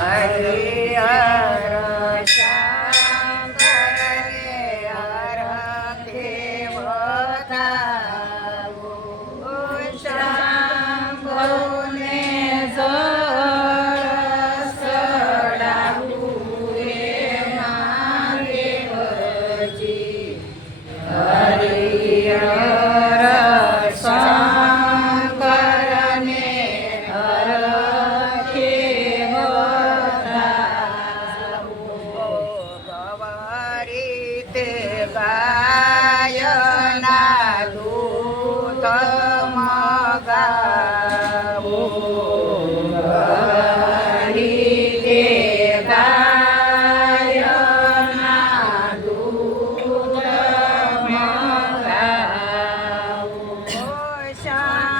Amém. તે ગાયના દૂત મગાવો હરી તે ગાયના દૂત મગાવો શા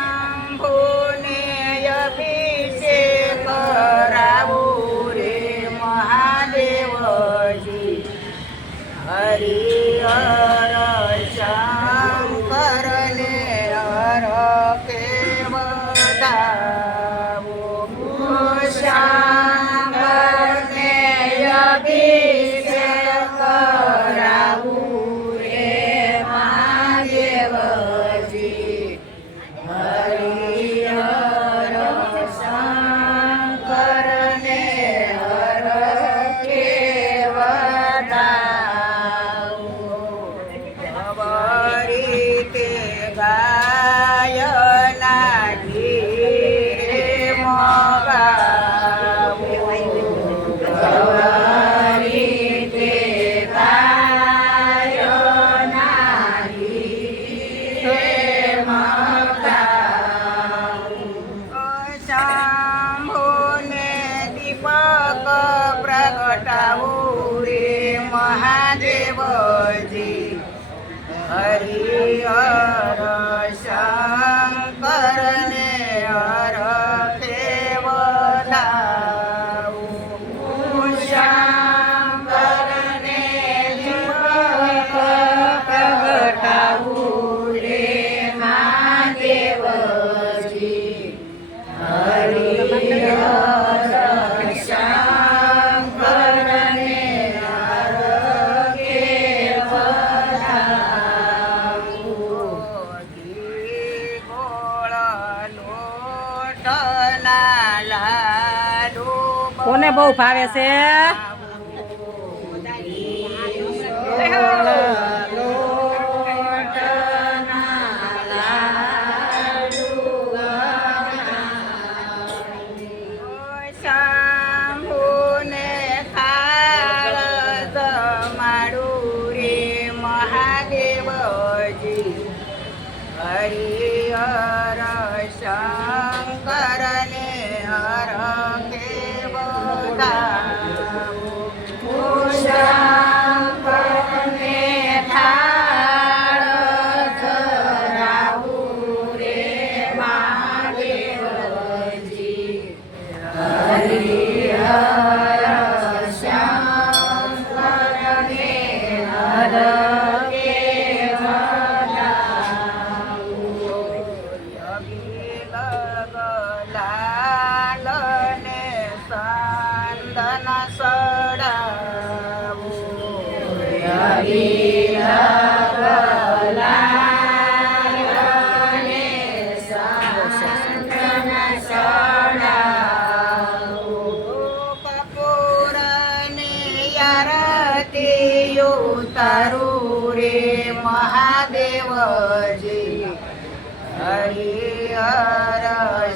Tá bom para é. Ah. Adam. હરી હરા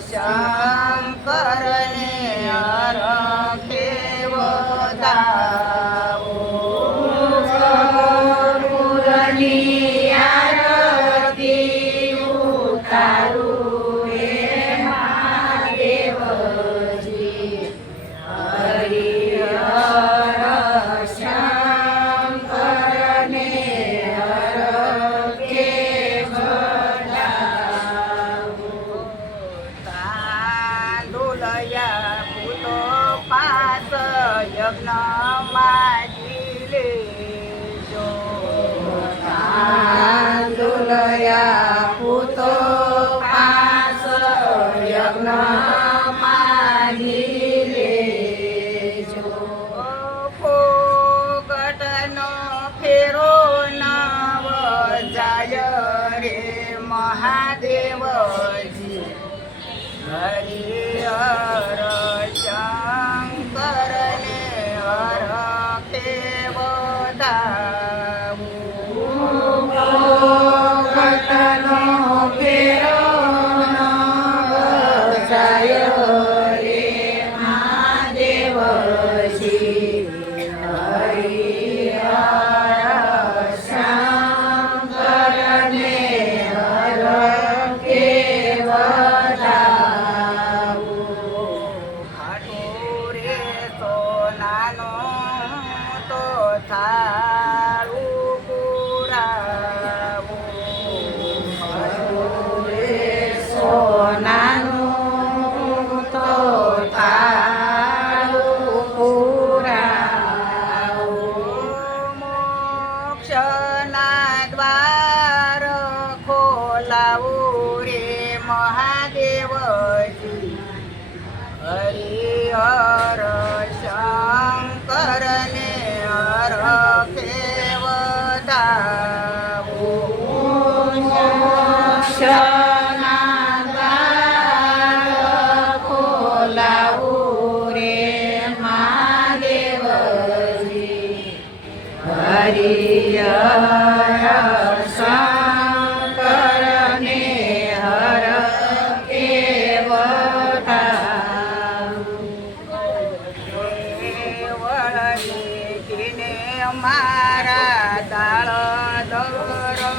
મારા દાળો દોરો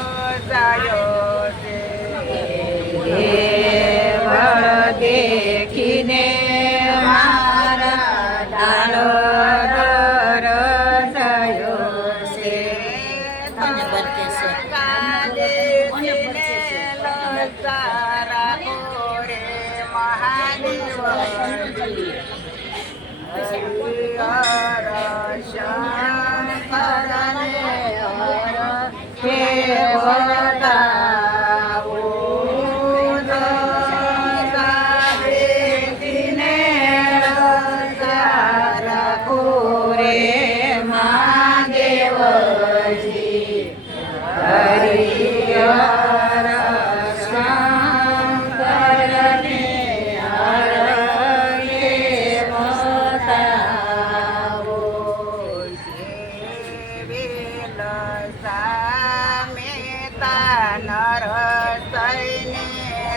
જાયો છે દેવ દેવ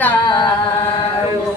તારો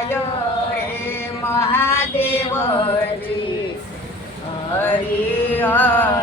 જય રે મહાદેવજી હરિ હરિ